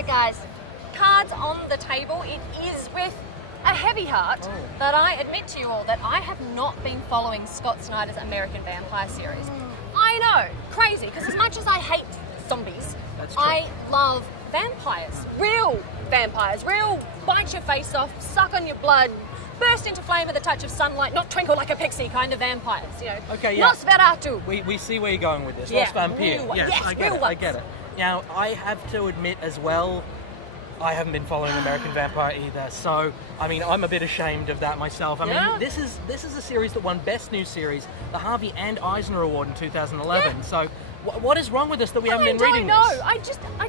right, guys. Cards on the table. It is with a heavy heart that I admit to you all that I have not been following Scott Snyder's American Vampire series. I know, crazy, because as much as I hate zombies, I love vampires. Real bite your face off, suck on your blood, burst into flame at the touch of sunlight, not twinkle like a pixie kind of vampires, you know. Okay, yeah. Nosferatu. We see where you're going with this. Yeah. Los Vampire. Yes, I get it. Now, I have to admit as well, I haven't been following American Vampire either, so I mean, I'm a bit ashamed of that myself. I mean, this is a series that won Best New Series, the Harvey and Eisner Award in 2011. Yeah. So, what is wrong with us that we haven't been reading this? I don't know.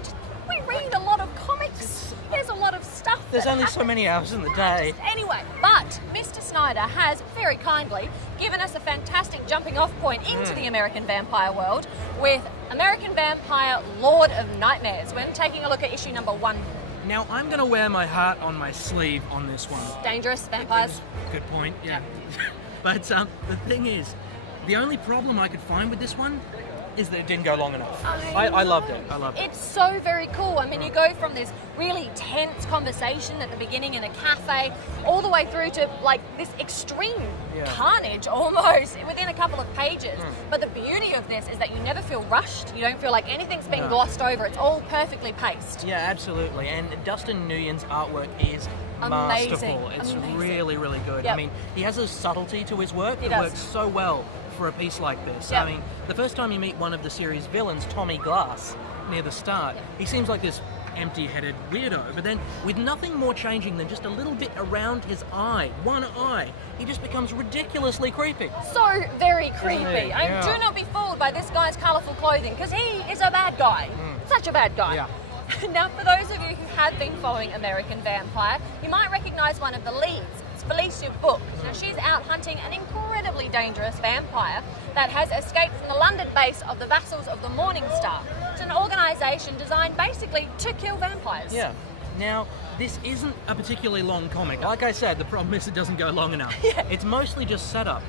We read a lot of comics. There's a lot of stuff. There's only so many hours in the day. Anyway, but Mr. Snyder has very kindly given us a fantastic jumping off point into the American Vampire world with American Vampire Lord of Nightmares. We're taking a look at issue number 1. Now, I'm going to wear my heart on my sleeve on this one. Dangerous vampires. Good point, yeah. But the thing is, the only problem I could find with this one is that it didn't go long enough. I loved it. It's so very cool. I mean, you go from this really tense conversation at the beginning in a cafe all the way through to like this extreme carnage almost within a couple of pages. But the beauty of this is that you never feel rushed. You don't feel like anything's been glossed over. It's all perfectly paced. Yeah, absolutely. And Dustin Nguyen's artwork is masterful. It's really, really good. Yep. I mean, he has a subtlety to his work that works so well for a piece like this. Yep. I mean, the first time you meet one of the series villains, Tommy Glass, near the start, he seems like this empty-headed weirdo, but then with nothing more changing than just a little bit around his eye, one eye, he just becomes ridiculously creepy. So very creepy. Do not be fooled by this guy's colourful clothing, because he is a bad guy. Such a bad guy. Yeah. Now, for those of you who have been following American Vampire, you might recognise one of the leads. It's Felicia Book. Now, she's out hunting an incredibly dangerous vampire that has escaped from the London base of the Vassals of the Morning Star. It's an organisation designed basically to kill vampires. Yeah. Now, this isn't a particularly long comic. Like I said, the problem is it doesn't go long enough. It's mostly just setup.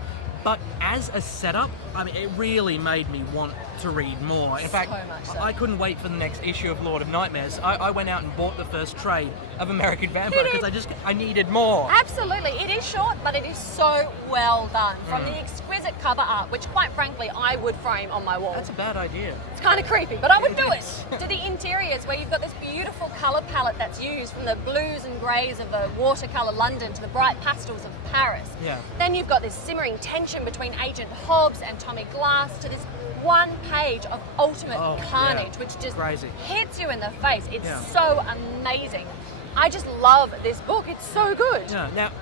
But as a setup, I mean, it really made me want to read more. In fact, so. I couldn't wait for the next issue of Lord of Nightmares. I went out and bought the first trade of American Vampire because I needed more. Absolutely. It is short, but it is so well done. From the exquisite cover art, which quite frankly, I would frame on my wall. That's a bad idea. It's kind of creepy, but I would do it. To the interiors, where you've got this beautiful colour palette that's used from the blues and greys of the watercolour London to the bright pastels of Paris. Yeah. Then you've got this simmering tension between Agent Hobbs and Tommy Glass to this one page of ultimate carnage, which just hits you in the face. It's so amazing. I just love this book. It's so good. Yeah. Now,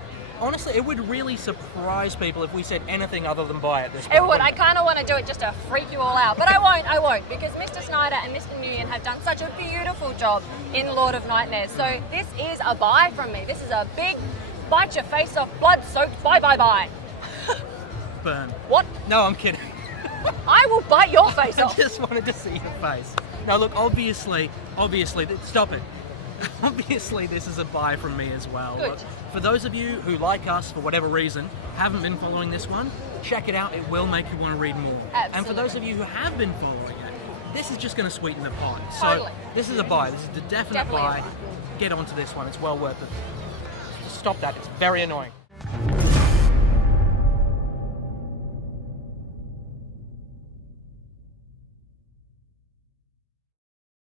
honestly, it would really surprise people if we said anything other than buy it this point. It would. I kind of want to do it just to freak you all out, but I won't, because Mr. Snyder and Mr. Nguyen have done such a beautiful job in Lord of Nightmares. So this is a buy from me. This is a big bite your face off, blood-soaked buy. Burn. What? No, I'm kidding. I will bite your face off. I just wanted to see your face. Now look, obviously, stop it. Obviously, this is a buy from me as well. Good. Look, for those of you who, like us, for whatever reason, haven't been following this one, check it out. It will make you want to read more. Absolutely. And for those of you who have been following it, this is just going to sweeten the pot. So this is a buy. This is a definite buy. Get onto this one. It's well worth it. Just stop that. It's very annoying.